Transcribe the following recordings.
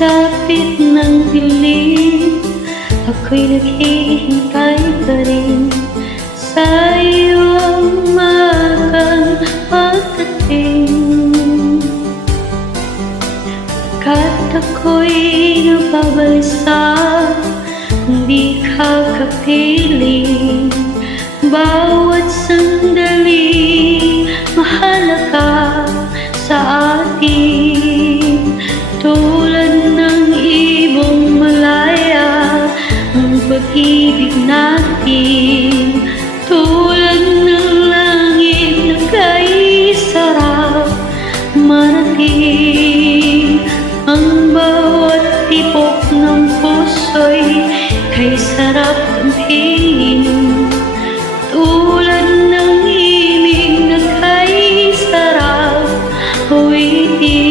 Dapit ng dilim, ako'y naghihintay pa rin sa iyong maagang pagdating. Pagkat ako'y nababalisa kung di ka kapiling. Bawat sandali mahalaga sa atin. Tulad ng ibong malaya ang pag-ibig natin. Tulad ng langit na kay sarap marating. Ang bawat tibok ng puso'y kay sarap kampihin. Tulad ng imig na kay sarap awitin.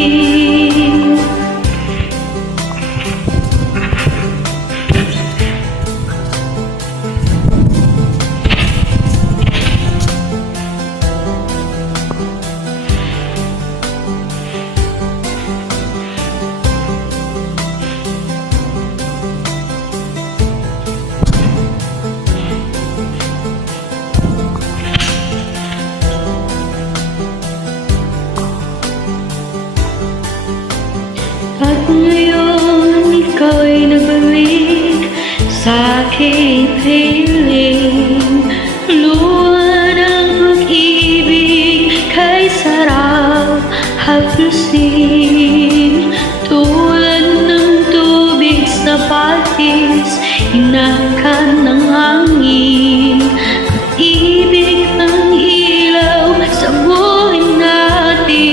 At ngayon ikaw'y nagbalik sa aking piling. Luha ng pag-ibig kay sarap haplusin. Tulad ng tubig sa patis, hinakan ng hangin. Pag-ibig ang ilaw sa buhay natin.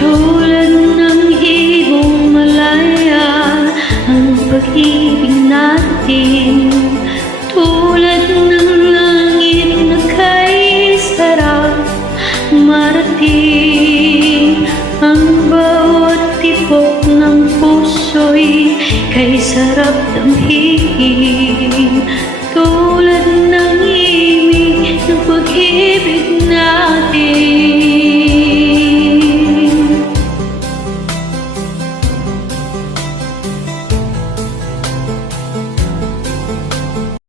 Tulad ng ibong malaya ang pag-ibig natin. Tulad ng langit na kay sarap marating. Ang bawat tibok ng puso'y kay sarap damhin.